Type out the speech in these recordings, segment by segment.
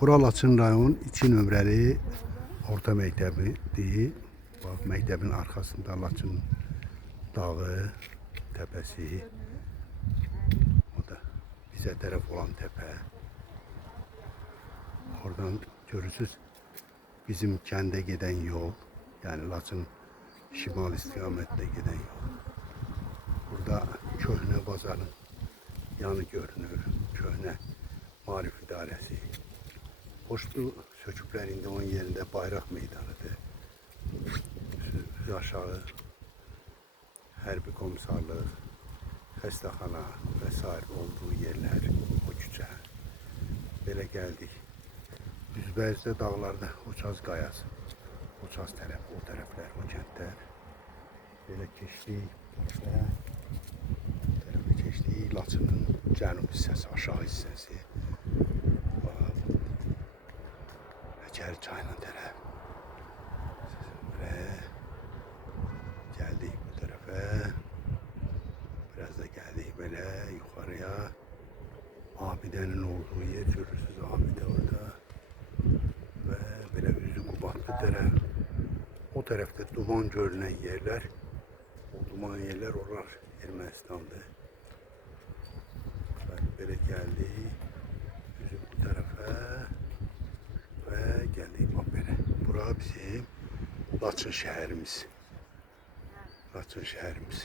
Bura Laçın rayon 2 nömrəli orta məktəbidir. Bax, məktəbin arxasında Laçın dağı, təpəsi. O da bizə tərəf olan təpə. Oradan görürsünüz bizim kəndə gedən yol, yəni Laçın şimal istiqamətdə gedən yol. Burada köhnə bazarın yanı görünür, köhnə Maarif İdarəsi. Poçtu söküblər, indi onun yerində bayraq meydanıdır. Aşağı hərbi komisarlıq, xəstəxana və s. olduğu yerlər, o küçə. Belə gəldik. Üzbəüzdə dağlarda Oçaz qayası, Oçaz tərəf, o tərəflər, o kəndlər. Belə keçdik və bu tərəfə keçdik. Laçının cənub hissəsi, aşağı hissəsi. Həkəri çayına tərəf. Və gəldik bu tərəfə. Biraz da gəldik belə yuxarıya. Abidənin olduğu yer görürsünüz, abidə orada. Və belə üzü Qubadlı tərəf. O tərəfdə duman görünən yerlər. O duman yerlər oralar Ermənistandır. Belə gəldik. Üzü bu tərəfə. Və gəldik bax belə. Bura bizim Laçın şəhərimiz. Laçın şəhərimiz.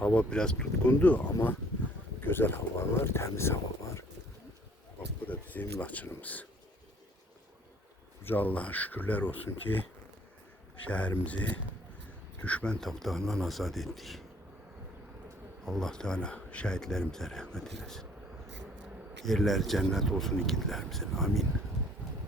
Hava biraz tutkundu ama güzel hava var, temiz hava var. Bak bu da bizim Laçınımız. Uca Allah'a şükürler olsun ki şehrimizi düşman tapdağından azad ettik. Allah Teala şehitlerimize rahmet eylesin. Yerler cennet olsun ikitlerimizin. Amin.